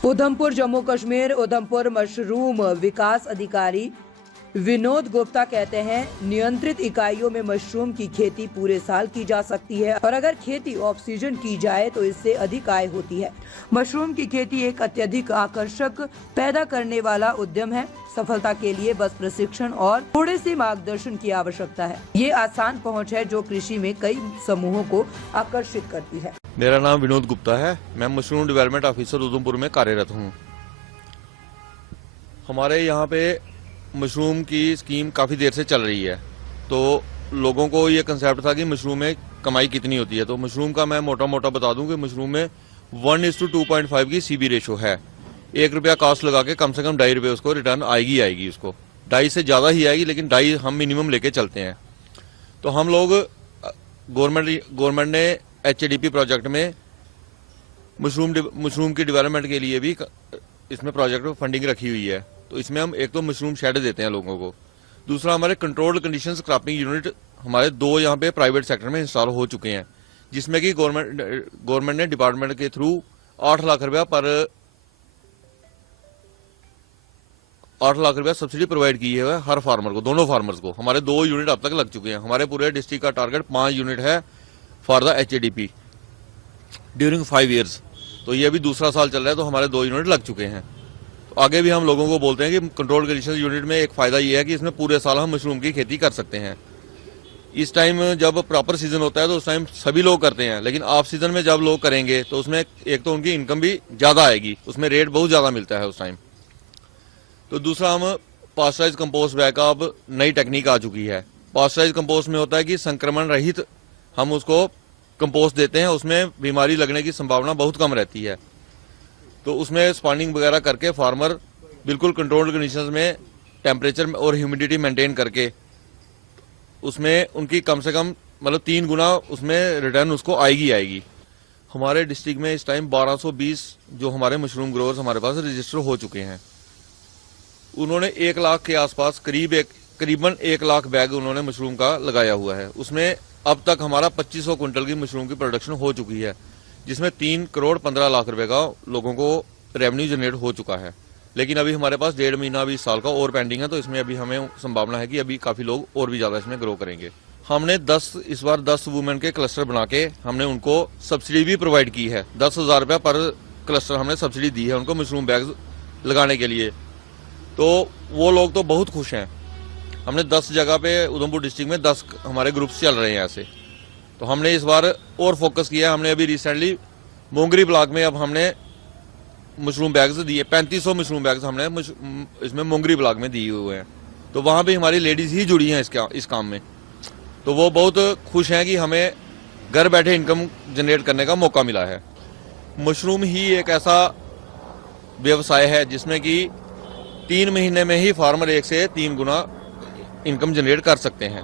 Udhampur Jammu Kashmir Udhampur mushroom विकास अधिकारी विनोद गुप्ता कहते हैं, नियंत्रित इकाइयों में मशरूम की खेती पूरे साल की जा सकती है और अगर खेती ऑफ सीजन की जाए तो इससे अधिक आय होती है। मशरूम की खेती एक अत्यधिक आकर्षक पैदा करने वाला उद्यम है। सफलता के लिए बस प्रशिक्षण और थोड़े से मार्गदर्शन की आवश्यकता है। ये आसान पहुँच है जो कृषि में कई समूहों को आकर्षित करती है। मेरा नाम विनोद गुप्ता है। मैं मशरूम डेवलपमेंट ऑफिसर उधमपुर में कार्यरत हूँ। हमारे यहाँ पे मशरूम की स्कीम काफ़ी देर से चल रही है, तो लोगों को ये कंसेप्ट था कि मशरूम में कमाई कितनी होती है। तो मशरूम का मैं मोटा मोटा बता दूं कि मशरूम में 1:2.5 की सीबी रेशो है। 1 रुपया कॉस्ट लगा के कम से कम 2.5 रुपये उसको रिटर्न आएगी उसको 2.5 से ज़्यादा ही आएगी, लेकिन 2.5 हम मिनिमम लेके चलते हैं। तो हम लोग गवर्नमेंट ने HADP प्रोजेक्ट में मशरूम की डेवलपमेंट के लिए भी इसमें प्रोजेक्ट फंडिंग रखी हुई है। तो इसमें हम एक तो मशरूम शेड देते हैं लोगों को, दूसरा हमारे कंट्रोल्ड कंडीशंस क्रॉपिंग यूनिट हमारे 2 यहाँ पे प्राइवेट सेक्टर में इंस्टॉल हो चुके हैं, जिसमें कि गवर्नमेंट ने डिपार्टमेंट के थ्रू 8 लाख रुपया सब्सिडी प्रोवाइड की है हर फार्मर को, दोनों फार्मर्स को। हमारे 2 यूनिट अब तक लग चुके हैं। हमारे पूरे डिस्ट्रिक्ट का टारगेट 5 यूनिट है for the HADP during 5 years. तो ये अभी दूसरा साल चल रहा है, तो हमारे 2 यूनिट लग चुके हैं। तो आगे भी हम लोगों को बोलते हैं कि कंट्रोल कंडीशन यूनिट में एक फायदा ये है कि इसमें पूरे साल हम मशरूम की खेती कर सकते हैं। इस टाइम जब प्रॉपर सीजन होता है तो उस टाइम सभी लोग करते हैं, लेकिन ऑफ सीजन में जब लोग करेंगे तो उसमें एक तो उनकी इनकम भी ज़्यादा आएगी, उसमें रेट बहुत ज़्यादा मिलता है उस टाइम। तो दूसरा, हम पास्चराइज कंपोस्ट बैग का अब नई टेक्निक आ चुकी है। पास्चराइज कंपोस्ट में होता है कि संक्रमण रहित हम उसको कंपोस्ट देते हैं, उसमें बीमारी लगने की संभावना बहुत कम रहती है। तो उसमें स्पॉनिंग वगैरह करके फार्मर बिल्कुल कंट्रोल्ड कंडीशंस में टेम्परेचर और ह्यूमिडिटी मेंटेन करके उसमें उनकी कम से कम 3 गुना उसमें रिटर्न उसको आएगी। हमारे डिस्ट्रिक्ट में इस टाइम 1220 जो हमारे मशरूम ग्रोवर्स हमारे पास रजिस्टर हो चुके हैं। उन्होंने 1 लाख के आसपास करीबन 1 लाख बैग उन्होंने मशरूम का लगाया हुआ है। उसमें अब तक हमारा 2500 क्विंटल की मशरूम की प्रोडक्शन हो चुकी है, जिसमें 3,15,00,000 रुपए का लोगों को रेवेन्यू जनरेट हो चुका है। लेकिन अभी हमारे पास 1.5 महीना अभी साल का और पेंडिंग है, तो इसमें अभी हमें संभावना है कि अभी काफ़ी लोग और भी ज़्यादा इसमें ग्रो करेंगे। हमने इस बार 10 वुमेन के क्लस्टर बना के हमने उनको सब्सिडी भी प्रोवाइड की है। 10,000 रुपया पर क्लस्टर हमने सब्सिडी दी है उनको मशरूम बैग्स लगाने के लिए। तो वो लोग तो बहुत खुश हैं। हमने 10 जगह पे उधमपुर डिस्ट्रिक्ट में 10 हमारे ग्रुप्स चल रहे हैं ऐसे। तो हमने इस बार और फोकस किया। हमने अभी रिसेंटली मोंगरी ब्लॉक में अब हमने मशरूम बैग्स दिए, 3500 मशरूम बैग्स हमने इसमें मोंगरी ब्लॉक में दिए हुए हैं। तो वहाँ भी हमारी लेडीज़ ही जुड़ी हैं इस काम में। तो वो बहुत खुश हैं कि हमें घर बैठे इनकम जनरेट करने का मौका मिला है। मशरूम ही एक ऐसा व्यवसाय है जिसमें कि 3 महीने में ही फार्मर 1 से 3 गुना इनकम जनरेट कर सकते हैं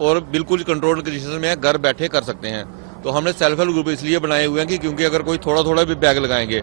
और बिल्कुल कंट्रोल कंडीशन में घर बैठे कर सकते हैं। तो हमने सेल्फ हेल्प ग्रुप इसलिए बनाए हुए हैं कि क्योंकि अगर कोई थोड़ा थोड़ा भी बैग लगाएंगे